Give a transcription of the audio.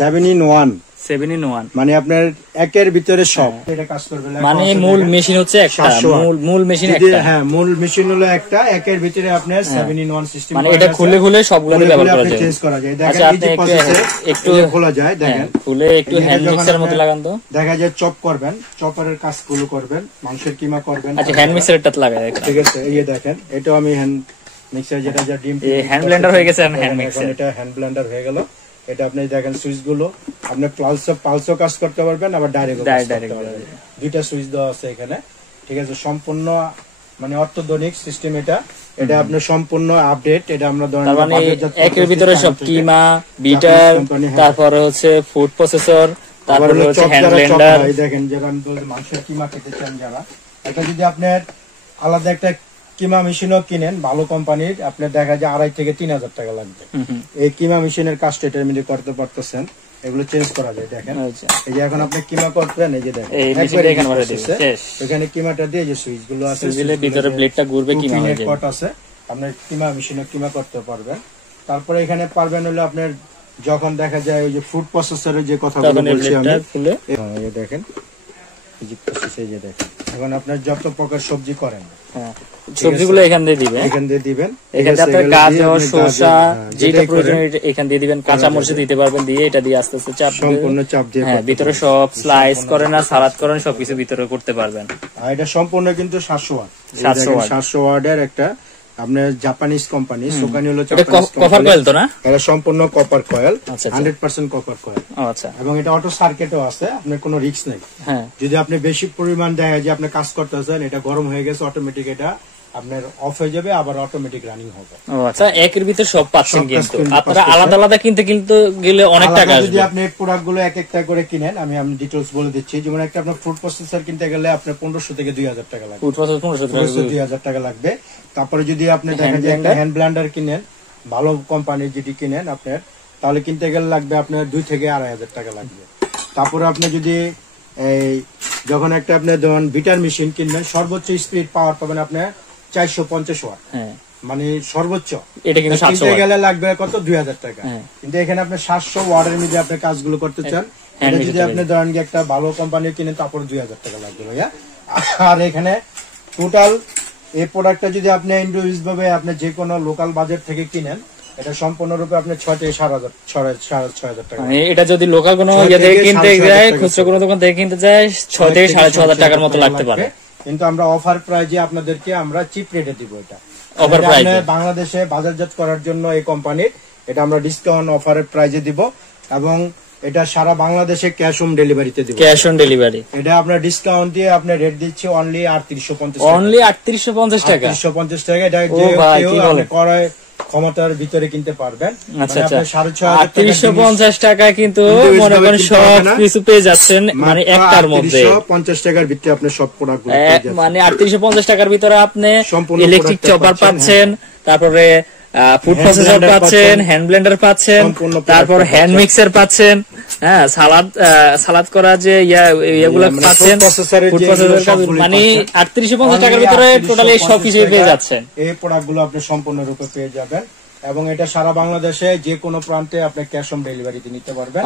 7 in 1 7 in 1 মানে আপনার একের ভিতরে সব এটা কাজ করবে। মানে মূল মেশিন হচ্ছে একটা, মূল মেশিন একটা। হ্যাঁ, মূল মেশিন হলো একটা, একের ভিতরে আপনার 7 in 1 সিস্টেম। মানে এটা খুলে সবগুলো ব্যবহার করা যায়, চেঞ্জ করা যায়। দেখেন এই যে প্রসেসে একটু খোলা যায়, দেখেন খুলে একটু হ্যান্ড মিক্সার মতো লাগান তো। দেখা যায় চপ করবেন, চপারের কাজগুলো করবেন, মাংসের কিমা করবেন। আচ্ছা, হ্যান্ড মিক্সারটা লাগায় দেখেন, ঠিক আছে। এই যে দেখেন, এটাও আমি হ্যান্ড মিক্সার, যেটা যা ডিম হ্যান্ড ব্লেন্ডার হয়ে গেছে, হ্যান্ড মিক্সার। এটা হ্যান্ড ব্লেন্ডার হয়ে গেল। এটা আপনি দেখেন সুইচ গুলো, আপনি পালসও কাজ করতে পারবেন, আবার ডাইরেক্ট দুইটা সুইচ দেওয়া আছে এখানে। ঠিক আছে, সম্পূর্ণ মানে অত্যাধুনিক সিস্টেম এটা। এটা আপনার সম্পূর্ণ আপডেট। এটা আমরা একের ভিতরে সব কিমা, বিটার, তারপরে হচ্ছে ফুড প্রসেসর, তারপরে হচ্ছে হ্যান্ড ব্লেন্ডার। দেখেন যারা মাংসের কিমা খেতে চান যারা, এটা যদি আপনার আলাদা একটা কিমা মেশিনও কিনেন ভালো কোম্পানির, আপনার দেখা যায় 2,500 থেকে 3,000 টাকা লাগবে। এই কিমা মেশিনের কাজটা এটার মধ্যে করতে পারতেছেন, এগুলো চেঞ্জ করা যায়। দেখেন এই যে এখন আপনি কিমা করবেন, এই যে দেখেন এখানে কিমাটা দিয়ে যে সুইচ গুলো আছে, ভিতরে ব্লেডটা ঘুরবে, কিমা হয়ে যাবে। কট আছে, আপনার কিমা মেশিনে কিমা করতে পারবেন। তারপরে এখানে পারবেন হলো আপনার যখন দেখা যায় ওই যে ফুড প্রসেসরের যে কথাগুলো বলছি আমি, এই দেখেন এই যে প্রসেস, এই যে দেখেন এখন আপনার যত প্রকার সবজি করেন সবজিগুলো এখান দিয়ে দিবেন, এখান থেকে আপনার গাজর, শসা যেটা প্রয়োজন এখান দিয়ে দিবেন, কাঁচা মরিচ দিতে পারবেন, দিয়ে এটা দিয়ে আস্তে আস্তে সম্পূর্ণ চাপ দিয়ে ভিতরে সব স্লাইস করেন আর সালাদ করেন সবকিছু ভিতরে করতে পারবেন। আর এটা সম্পূর্ণ কিন্তু 700 ওয়াট, 700 ওয়াটের একটা আপনার জাপানিজ কোম্পানি সোকানি হলো কপার কয়েল তো না, এটা সম্পূর্ণ কপার কয়েল, 100% কপার কয়েল। আচ্ছা, এবং এটা অটো সার্কিটও আছে, আপনার কোনো রিস্ক নেই। যদি আপনি বেশি পরিমাণ দেখা যায় আপনি কাজ করতেছেন, এটা গরম হয়ে গেছে, অটোমেটিক এটা আপনার অফ হয়ে যাবে, আবার অটোমেটিক রানিং হবে। আচ্ছা, একের ভিতর সব পাচ্ছেন, কিন্তু আপনারা আলাদা আলাদা কিনতে গেলে অনেক টাকা আসবে। যদি আপনি প্রোডাক্ট গুলো এক একটা করে কিনেন, আমি ডিটেইলস বলে দিচ্ছি। যেমন একটা আপনার ফুড প্রসেসর কিনতে গেলে আপনার 1500 থেকে 2000 টাকা লাগবে, ফুড প্রসেসর 2000 টাকা লাগবে। তারপরে যদি আপনি দেখেন যে একটা হ্যান্ড ব্লেন্ডার কিনেন ভালো কোম্পানির যদি কিনেন আপনার, তাহলে কিনতে গেলে লাগবে আপনার 2 থেকে 2,500 টাকা লাগবে। তারপরে আপনি যদি এই যখন একটা আপনি ধরুন বিটার মেশিন কিনবেন, সর্বোচ্চ স্পিড পাওয়ার পাবেন আপনার 450 ওয়াট, মানে সর্বোচ্চ। এটা কিন্তু কিনতে গেলে লাগবে কত, 2000 টাকা। কিন্তু এখানে আপনি 700 ওয়াটের মধ্যে আপনি কাজগুলো করতে চান, এটা যদি আপনি ধরেন একটা ভালো কোম্পানি কিনেন, তারপর 2000 টাকা লাগবে ভাইয়া। আর এখানে টোটাল এই প্রোডাক্টটা যদি আপনি ইন্ডিভিজুয়াল ভাবে আপনি যে কোনো লোকাল বাজার থেকে কিনেন, এটা সম্পূর্ণরূপে আপনি 6 থেকে 6,500 টাকা। এটা যদি লোকাল কোনো ইয়ে থেকে কিনতে যায়, খুচরা কোনো দোকান থেকে কিনতে যায়, 6 থেকে 6,500 টাকার মতো লাগতে পারে। কিন্তু আমরা অফার প্রাইজে আপনাদেরকে আমরা চিপ রেটে দিব। এটা অফার প্রাইজে বাংলাদেশে বাজারজাত করার জন্য এই কোম্পানির এটা আমরা ডিসকাউন্ট অফারের প্রাইজে দিব, এবং এটা সারা বাংলাদেশে ক্যাশ অন ডেলিভারিতে দিব। ক্যাশ অন ডেলিভারি এটা আমরা ডিসকাউন্ট দিয়ে আপনি রেট দিচ্ছি অনলি 3850 টাকা। অনলি 3850 টাকা, 3850 টাকা। এটা যে কেউ করে ক্ষমতার ভিতরে কিনতে পারবেন। আচ্ছা, 3850 টাকা কিন্তু মনে করেন সব কিছু পেয়ে যাচ্ছেন, মানে একটার মধ্যে 3850 টাকার ভিতরে আপনি সব প্রোডাক্টগুলো পেয়ে যাচ্ছেন। মানে 3850 টাকার ভিতরে আপনি ইলেকট্রিক চপার পাচ্ছেন, তারপরে ফুড প্রসেসর পাচ্ছেন, হ্যান্ড ব্লেন্ডার পাচ্ছেন, তারপর হ্যান্ড মিক্সার পাচ্ছেন, হ্যাঁ সালাদ করা যে ইয়েগুলো পাচ্ছেন, ফুড প্রসেসর, মানে 3850 টাকার ভিতরে টোটালি সবকিছু পেয়ে যাচ্ছেন। এই প্রোডাক্টগুলো আপনি সম্পূর্ণরূপে পেয়ে যাবেন, এবং এটা সারা বাংলাদেশে যে কোনো প্রান্তে আপনি ক্যাশ অন ডেলিভারিতে নিতে পারবেন।